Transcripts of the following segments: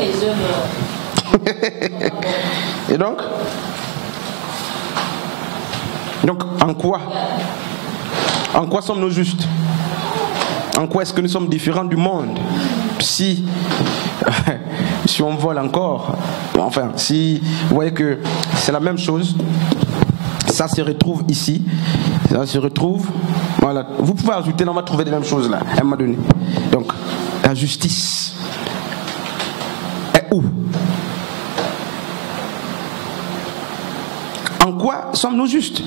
les œuvres. Et donc, en quoi sommes-nous justes? En quoi est-ce que nous sommes différents du monde? Si on vole encore, enfin, si vous voyez que c'est la même chose, ça se retrouve ici, ça se retrouve, voilà. Vous pouvez ajouter, on va trouver les mêmes choses là, à un moment donné. Donc, la justice est où? En quoi sommes-nous justes?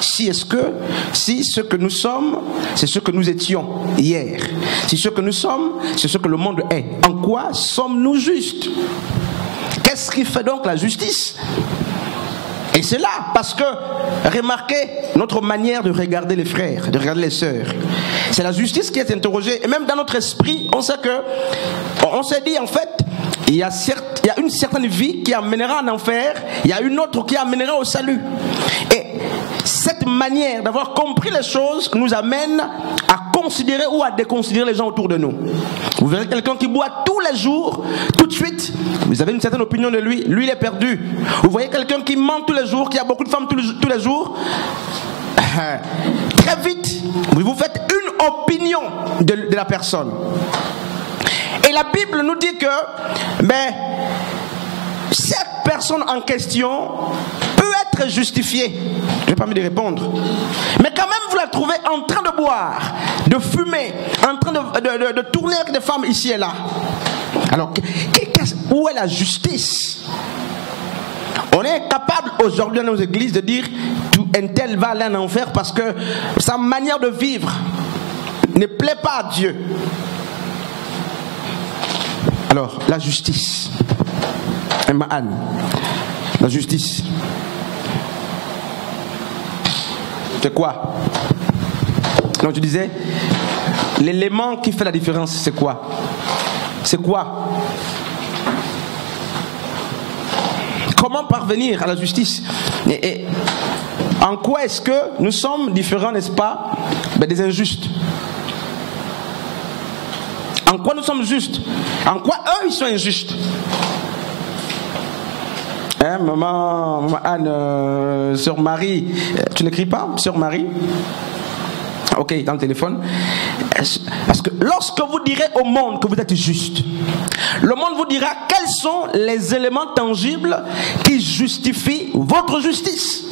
Si ce que nous sommes, c'est ce que nous étions hier. Si ce que nous sommes, c'est ce que le monde est. En quoi sommes-nous justes? Qu'est-ce qui fait donc la justice? Et c'est là, parce que, remarquez notre manière de regarder les frères, de regarder les sœurs. C'est la justice qui est interrogée. Et même dans notre esprit, on sait dit en fait, il y a une certaine vie qui amènera en enfer, il y a une autre qui amènera au salut. Et cette manière d'avoir compris les choses nous amène à considérer ou à déconsidérer les gens autour de nous. Vous verrez quelqu'un qui boit tous les jours, tout de suite, vous avez une certaine opinion de lui, il est perdu. Vous voyez quelqu'un qui ment tous les jours, qui a beaucoup de femmes tous les jours, très vite, vous faites une opinion de la personne. Et la Bible nous dit que cette personne en question peut être justifiée. Je n'ai pas envie de répondre. Mais quand même, vous la trouvez en train de boire, de fumer, en train de tourner avec des femmes ici et là. Alors, où est la justice? On est capable aujourd'hui dans nos églises de dire un tel va aller en enfer parce que sa manière de vivre ne plaît pas à Dieu. Alors, la justice. Emma Anne, la justice. C'est quoi? Donc, je disais, l'élément qui fait la différence, c'est quoi? C'est quoi? Comment parvenir à la justice? Et en quoi est-ce que nous sommes différents, n'est-ce pas, des injustes? En quoi nous sommes justes? En quoi eux, ils sont injustes? Maman Anne, sœur Marie, tu n'écris pas, sœur Marie? Ok, dans le téléphone. Parce que lorsque vous direz au monde que vous êtes juste, le monde vous dira quels sont les éléments tangibles qui justifient votre justice.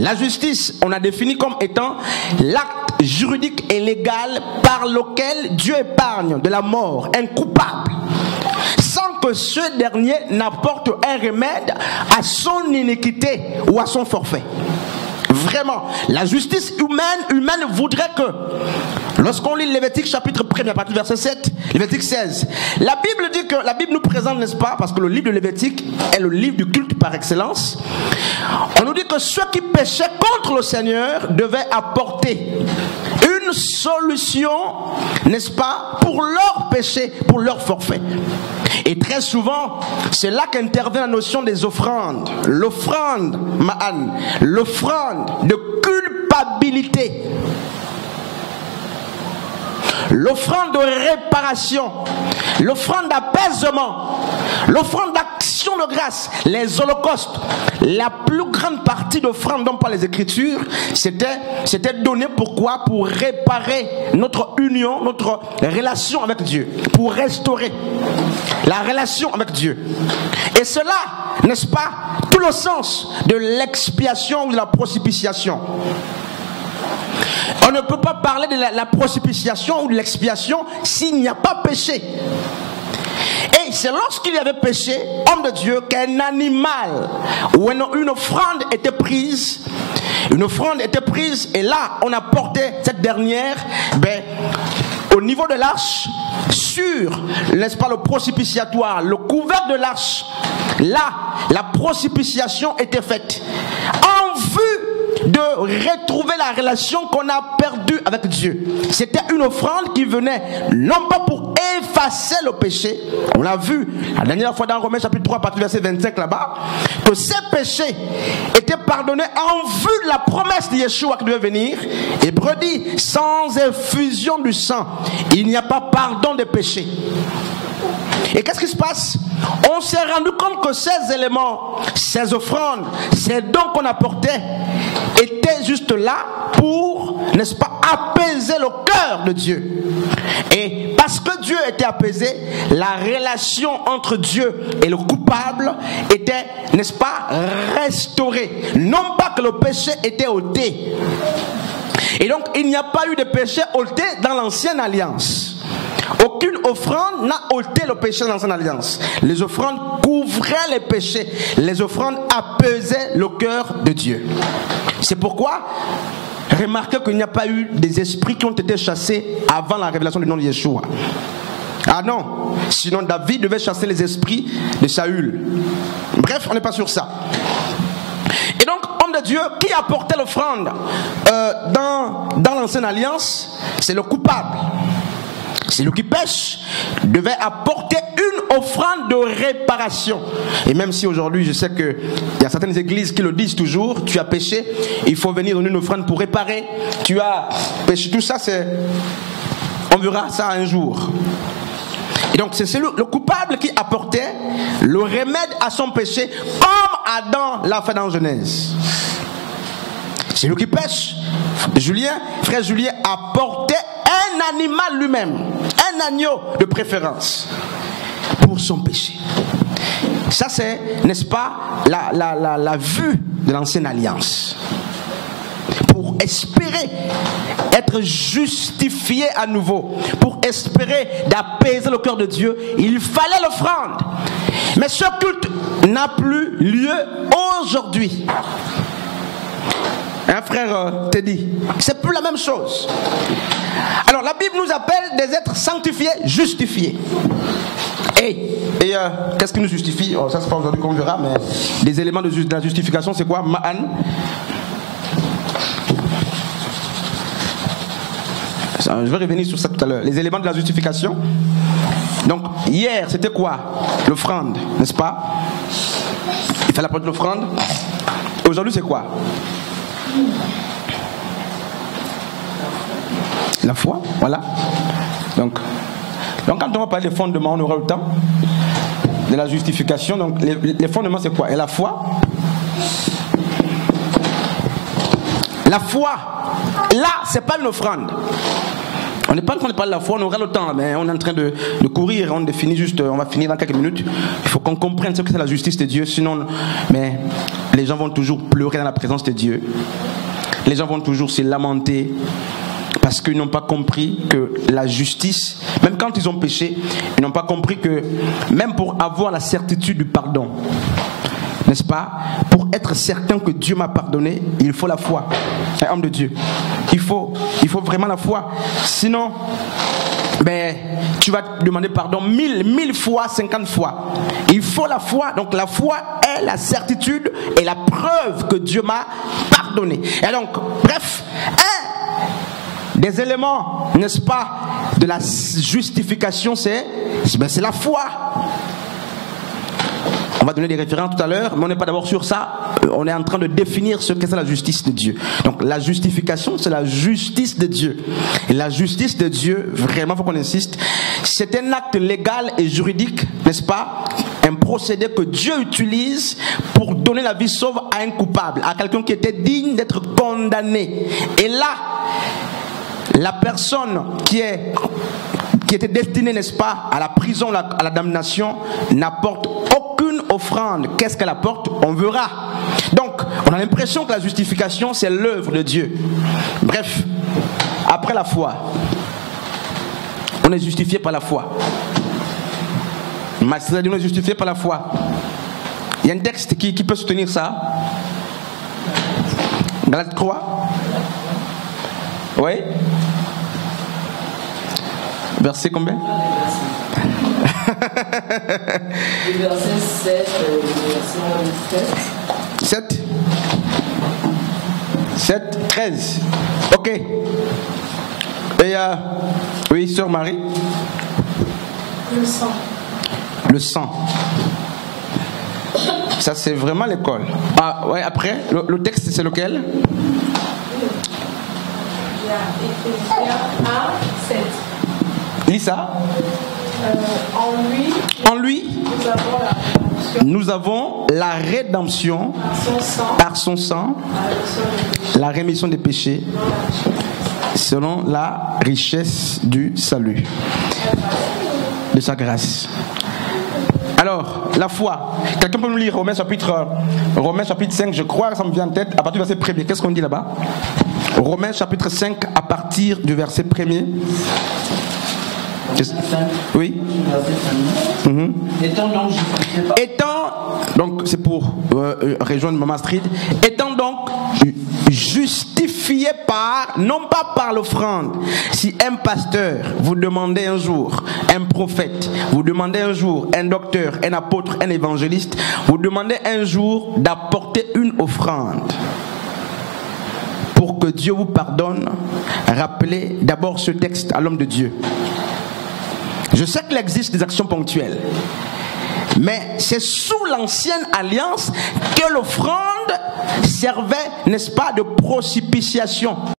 La justice, on a défini comme étant l'acte juridique et légal par lequel Dieu épargne de la mort un coupable, sans que ce dernier n'apporte un remède à son iniquité ou à son forfait. Vraiment, la justice humaine voudrait que, lorsqu'on lit Lévitique chapitre 1 à partir du verset 7, Lévitique 16, la Bible dit que, la Bible nous présente, n'est-ce pas, parce que le livre de Lévitique est le livre du culte par excellence, on nous dit que ceux qui péchaient contre le Seigneur devaient apporter une solution, n'est-ce pas, pour leur péché, pour leur forfait. Et très souvent, c'est là qu'intervient la notion des offrandes. L'offrande, Ma'an, l'offrande de culpabilité. L'offrande de réparation, l'offrande d'apaisement, l'offrande d'action de grâce, les holocaustes. La plus grande partie d'offrande dont parlent les Écritures, c'était donné pourquoi? Pour réparer notre union, notre relation avec Dieu, pour restaurer la relation avec Dieu. Et cela, n'est-ce pas, tout le sens de l'expiation ou de la propitiation. On ne peut pas parler de la propitiation ou de l'expiation s'il n'y a pas péché. Et c'est lorsqu'il y avait péché, homme de Dieu, qu'un animal ou une offrande était prise. Une offrande était prise et là, on apportait cette dernière au niveau de l'arche, sur, n'est-ce pas, le propitiatoire, le couvercle de l'arche. Là, la propitiation était faite en vue de retrouver la relation qu'on a perdue avec Dieu. C'était une offrande qui venait non pas pour effacer le péché. On l'a vu la dernière fois dans Romains chapitre 3 à partir du verset 25 là-bas, que ces péchés étaient pardonnés en vue de la promesse de Yeshua qui devait venir. Hébreux dit, sans effusion du sang, il n'y a pas pardon des péchés. Et qu'est-ce qui se passe? On s'est rendu compte que ces éléments, ces offrandes, ces dons qu'on apportait étaient juste là pour, n'est-ce pas, apaiser le cœur de Dieu. Et parce que Dieu était apaisé, la relation entre Dieu et le coupable était, n'est-ce pas, restaurée. Non pas que le péché était ôté. Et donc, il n'y a pas eu de péché ôté dans l'ancienne alliance. Aucune offrande n'a ôté le péché dans l'ancienne alliance. Les offrandes couvraient les péchés. Les offrandes apaisaient le cœur de Dieu. C'est pourquoi, remarquez qu'il n'y a pas eu des esprits qui ont été chassés avant la révélation du nom de Yeshua. Ah non, sinon David devait chasser les esprits de Saül. Bref, on n'est pas sur ça. Et donc, homme de Dieu, qui apportait l'offrande dans l'ancienne alliance? C'est le coupable. Celui qui pêche devait apporter une offrande de réparation. Et même si aujourd'hui je sais qu'il y a certaines églises qui le disent toujours, tu as péché, il faut venir donner une offrande pour réparer. Tu as péché, tout ça on verra ça un jour. Et donc c'est le coupable qui apportait le remède à son péché, comme Adam l'a fait dans Genèse. C'est lui qui pêche. Frère Julien apportait un animal lui-même, un agneau de préférence, pour son péché. Ça c'est, n'est-ce pas, la vue de l'ancienne alliance. Pour espérer être justifié à nouveau, pour espérer d'apaiser le cœur de Dieu, il fallait l'offrande. Mais ce culte n'a plus lieu aujourd'hui. Hein, frère Teddy, c'est plus la même chose. Alors la Bible nous appelle des êtres sanctifiés, justifiés. Et qu'est-ce qui nous justifie? Ça c'est pas aujourd'hui qu'on verra, mais des éléments de la justification, c'est quoi? Ma'an. Je vais revenir sur ça tout à l'heure. Les éléments de la justification. Donc hier c'était quoi? L'offrande, n'est-ce pas? Il fallait apporter l'offrande. Aujourd'hui c'est quoi? La foi, voilà. Donc quand on va parler des fondements, on aura le temps de la justification. Donc les fondements c'est quoi? Et la foi. La foi, là, c'est pas une offrande. On n'est pas en train de parler de la foi, on aura le temps, mais on est en train de courir, on va finir dans quelques minutes. Il faut qu'on comprenne ce que c'est la justice de Dieu, sinon, mais les gens vont toujours pleurer dans la présence de Dieu. Les gens vont toujours se lamenter parce qu'ils n'ont pas compris que la justice, même quand ils ont péché, ils n'ont pas compris que même pour avoir la certitude du pardon, n'est-ce pas, pour être certain que Dieu m'a pardonné, il faut la foi. Un homme de Dieu, il faut vraiment la foi. Sinon, tu vas demander pardon 1000 fois, 50 fois. Il faut la foi. Donc la foi est la certitude et la preuve que Dieu m'a pardonné. Et donc, bref, des éléments, n'est-ce pas, de la justification, c'est la foi. On va donner des références tout à l'heure, mais on n'est pas d'abord sur ça. On est en train de définir ce qu'est la justice de Dieu. Donc la justification, c'est la justice de Dieu. Et la justice de Dieu, vraiment, il faut qu'on insiste, c'est un acte légal et juridique, n'est-ce pas? Un procédé que Dieu utilise pour donner la vie sauve à un coupable, à quelqu'un qui était digne d'être condamné. Et là, la personne qui était destinée, n'est-ce pas, à la prison, à la damnation, n'apporte aucune offrande. Qu'est-ce qu'elle apporte? On verra. Donc, on a l'impression que la justification, c'est l'œuvre de Dieu. Bref, après la foi, on est justifié par la foi. C'est-à-dire on est justifié par la foi. Il y a un texte qui peut soutenir ça. Galates 3. Oui. Verset combien? Verset 7, verset 7, 13. Ok. Et oui, sœur Marie. Le sang. Le sang. Ça c'est vraiment l'école. Ah ouais, après, le texte c'est lequel? Il y a Éphésiens 1, 7. Lis ça. En lui, nous avons la rédemption par son sang, la rémission des péchés, selon la richesse du salut, de sa grâce. Alors, la foi. Quelqu'un peut nous lire Romains chapitre 5, je crois, ça me vient en tête, à partir du verset 1er. Qu'est-ce qu'on dit là-bas? Romains chapitre 5, à partir du verset 1er. Oui. Donc c'est pour rejoindre Maman Astrid. Étant donc justifié par, non pas par l'offrande. Si un pasteur vous demandait un jour, un prophète, vous demandez un jour, un docteur, un apôtre, un évangéliste, vous demandez un jour d'apporter une offrande pour que Dieu vous pardonne, rappelez d'abord ce texte à l'homme de Dieu. Je sais qu'il existe des actions ponctuelles, mais c'est sous l'ancienne alliance que l'offrande servait, n'est-ce pas, de propitiation.